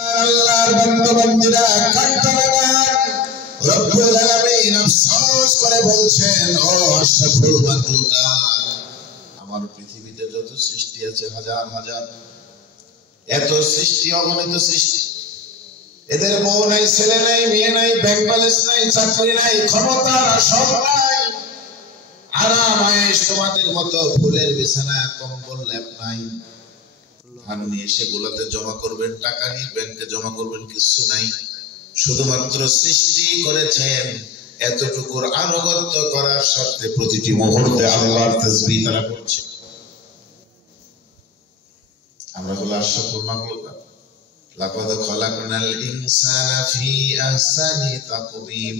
আল্লাহর বান্দা-বান্দীরা কান্না লাগান রব্বুল আলামিন আফসোস করে বলছেন, ও আশরাফুল মাখলুকাত, আমার পৃথিবীতে যত সৃষ্টি আছে হাজার হাজার, এত সৃষ্টি, অগণিত সৃষ্টি, এদের বউ নাই, ছেলে নাই, মেয়ে নাই, ব্যাংক ব্যালেন্স নাই, চাকরি নাই, ক্ষমতা আসন নাই, আরাম আয়েশ তোমাদের মতো ফুলের বিছানা, কম্বল, ল্যাপ নাই। আপনি সেগুলোতে জমা করবেন, টাকা নিয়ে ব্যাংকে জমা করবেন, কিছু নাই। শুধুমাত্র সৃষ্টি করেছেন, এতটুকুর আনুগত্য করার স্বার্থে প্রতিটি মুহূর্তে আল্লাহর তাসবিহ তারা করছে। আমরা হলো আশরাফুল মাখলুকাত। লাকাদ খালাকনাল ইনসানা ফি আহসানি তাকওয়িম।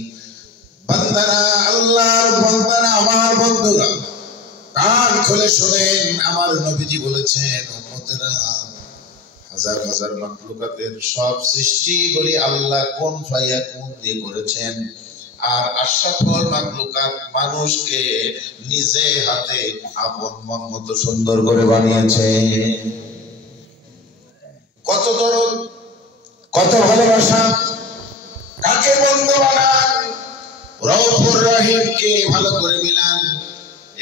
বান্দারা, আল্লাহর বান্দারা, আমার বন্ধুরা, কান খুলে শুনেন, আমার নবীজি বলেছেন, উম্মতেরা, হাজার হাজার মাখলুকাতের সব সৃষ্টিগুলি আল্লাহ কোন ফায়াকুন দিয়ে করেছেন, আর আশরাফুল মাখলুকাত মানুষকে নিজে হাতে আপন মন মতো সুন্দর করে বানিয়েছে। কত দরদ, কত ভালোবাসা, কাকে বন্ধু বানান, রউফুর রহিমকে ভালো করে মিলান।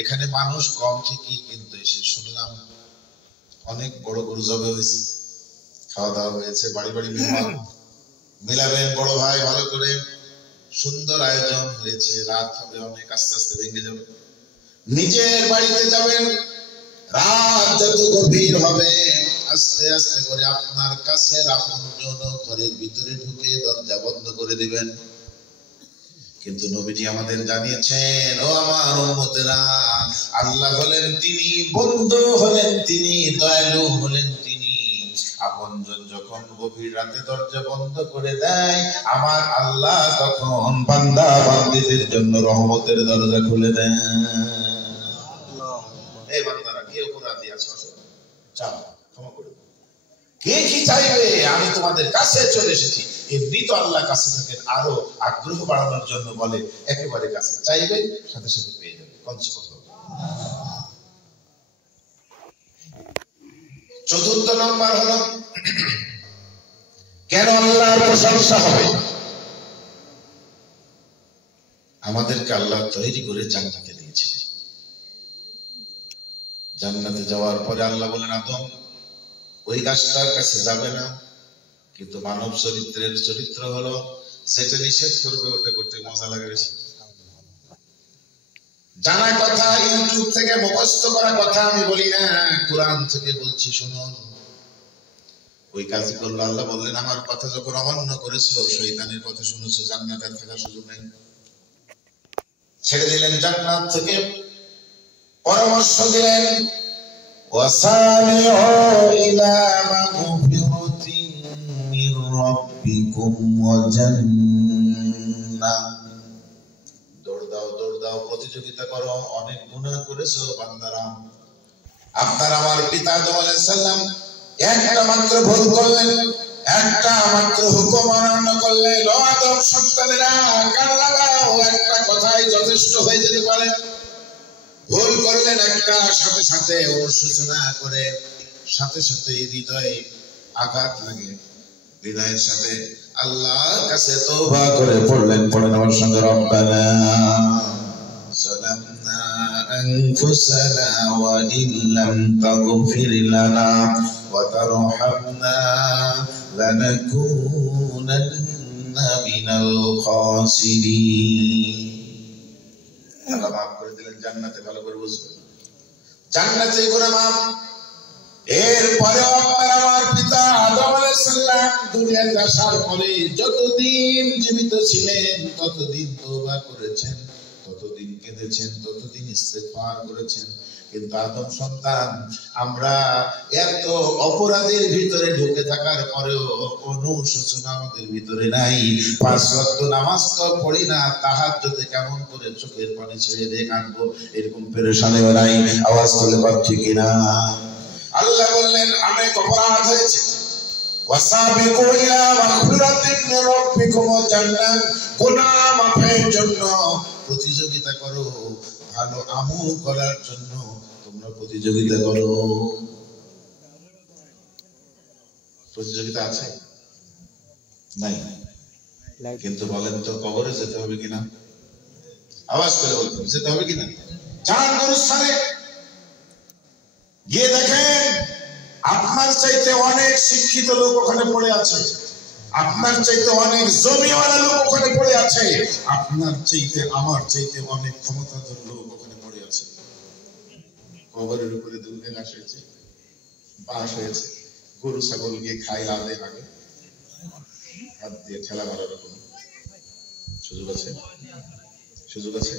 এখানে মানুষ কম ঠিকই, কিন্তু এসে শুনলাম অনেক বড় গরু জবে হয়েছে, খাওয়া দাওয়া হয়েছে, বাড়ি বাড়ি মেহমান মিলাবেন, বড় ভাই ভালো করে, সুন্দর আয়োজন হয়েছে। রাত হবে অনেক, আস্তে আস্তে ভেঙে যাবে, নিজের বাড়িতে যাবেন। রাত যত গভীর হবে, আস্তে আস্তে করে আপনার কাছে আপনজন ঘরের ভিতরে ঢুকে দরজা বন্ধ করে দিবেন। কিন্তু নবীজি আমাদের জানিয়েছেন, ও আমার উম্মতেরা, আল্লাহ হলেন তিনি, বন্ধু হলেন তিনি, দয়ালু হলেন তিনি। আপনজন যখন গভীর রাতে দরজা বন্ধ করে দেয়, আমার আল্লাহ তখন বান্দা বান্দীদের জন্য রহমতের দরজা খুলে দেন। এই বান্দারা, কে অপরাধী আছো, চাও ক্ষমা করে দাও। কে কি চাইবে? আমি তোমাদের কাছে চলে এসেছি। এমনি তো আল্লাহ কাছে থাকেন, আরো আগ্রহ বাড়ানোর জন্য বলে, একেবারে কাছে চাইবে, সাথে সাথে পেয়ে যাবে। চতুর্থ নম্বর হলো, কেন আল্লাহর প্রশংসা হবে? আমাদেরকে আল্লাহ তৈরি করে জান্নাতে দিয়েছিলেন। জান্নাতে যাওয়ার পরে আল্লাহ বলেন, আদম, ওই গাছটার কাছে যাবে না। কিন্তু মানব চরিত্রের চরিত্র হলো, যেটা নিষেধ করবে ওটা করতে মজা লাগে বেশি। জানা কথা, ইউটিউব থেকে মুখস্থ করা কথা আমি বলি না, কোরআন থেকে বলছি, শুনুন। ওই কাজ করলো, আল্লাহ বললেন, আমার কথা যখন অমান্য করেছো, শয়তানের কথা শুনেছো, জান্নাতে থাকার সুযোগ নেই। ছেড়ে দিলেন জান্নাত থেকে, পরামর্শ দিলেন, ওয়াসারিউ ইলা মাগফিরাতিন মির রাব্বিকুম ওয়া জান্নাহ। দৌড় দাও, দৌড় দাও, প্রতিযোগিতা করো, অনেক গুনাহ করেছো বান্দারা। আপনার আমার পিতা আদম আলাইহিস সালাম একটা মাত্র ভুল করলেন, একটা মাত্র হুকুম অমান্য করলেন। ও আদম সন্তানেরা, কান লাগাও, একটা কথাই যথেষ্ট হয়ে যেতে পারে। ভুল করলেন একটা, সাথে সাথে অনুশোচনা করে, সাথে সাথে হৃদয়ে আঘাত লাগে, হৃদয়ের সাথে আল্লাহর কাছে তওবা করে পড়লেন। পড়েন আমার সঙ্গে, রব্বানা যালামনা আনফুসানা ওয়া ইল্লাম তাগফির লানা ওয়া তারহামনা লানাকুনান্না মিনাল খাসিরিন। আল্লাহ মাফ করে দিলেন, জান্নাতে ভালো করে বুঝবেন, জান্নাতে গুনাহ মাফ। এরপরে আপনার আমার পিতা আদম আলাইহিস সালাম দুনিয়াতে আসার পরে যতদিন জীবিত ছিলেন, ততদিন তওবা করেছেন, ততদিন কেঁদেছেন, ততদিন ইস্তেগফার করেছেন। কিন্তু আদম সন্তান, আমরা এত অপরাধের ভিতরে ঢুকে থাকার পরেও অনুশোচনা আমাদের ভিতরে নাই। 5 ওয়াক্ত নামাজ তো পড়ি না, তাহাজ্জুদে কেমন করে চোখের পানি ছেড়ে দিয়ে কাঁদবো, এরকম পেরেশানিও নাই। আওয়াজ তুলে পাচ্ছি কিনা? আল্লাহ বললেন, অনেক অপরাধ হয়েছে। ওয়াসাবিকু ইলা মাগফিরাতিন মির রাব্বিকুম ওয়া জান্নাহ। গুনাহ মাফের জন্য প্রতিযোগিতা করো, ভালো আমল করার জন্য তোমরা প্রতিযোগিতা করো। প্রতিযোগিতা আছে? নাই। কিন্তু বলেন তো কবরে যেতে হবে কিনা? আওয়াজ করে বলতে যেতে হবে কিনা? যান গুরুস্থানে গিয়ে দেখেন আপনার চাইতে অনেক শিক্ষিত লোক ওখানে পড়ে আছে, আপনার চাইতে অনেক জমিওয়ালা লোক ওখানে পড়ে আছে, আপনার চাইতে আমার চাইতে অনেক ক্ষমতাধর লোক ওখানে পড়ে আছে। কবরের উপরে দুর্গে ঘাস হয়েছে, বাঁশ হয়েছে, গরু ছাগল গিয়ে খাই লাদে আগে হাত দিয়ে ঠেলা মারার কোনো সুযোগ আছে? সুযোগ আছে?